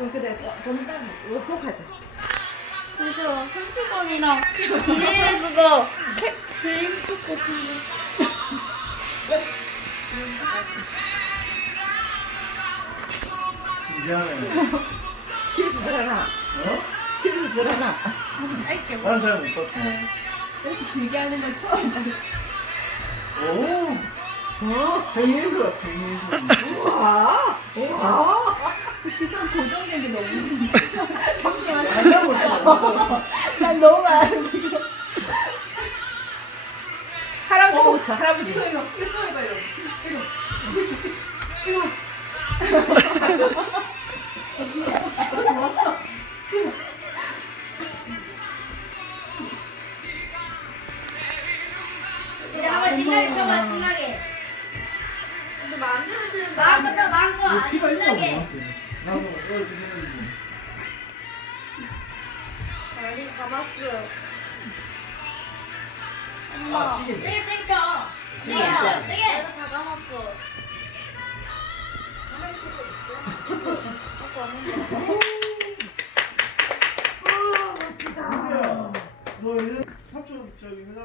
응, 그래. 돈 따고. 이거 꼭 하자. 그죠. 손수건이랑 비닐 그거 찍고 그거. 신기하네. 집에서 들어라. 어? 집에서 들어라. 다른 사람 못 봤어. 이렇게 길게 하는 건 처음 봐. 오! 어? 백미수다, 백미수. 우와. 우와. 그 시선 고정된 게 너무. 난 너무 많아, 지금. 할아버지 못 쳐, 할아버지. 이거 이거 이거 또 해봐요. 이거 이거 이거 이제 한번 신나게 쳐봐 신나게. 치는 마음껏 쳐 마음껏 아주 피가 신나게. 봐. 나도 어디 했는지. 어디 가봤어. 아, 엄마 찌개. 세게 세게 쳐. 세게. 쳐 세게. 내가 다 감았어. 너 이제 합주 저기 회사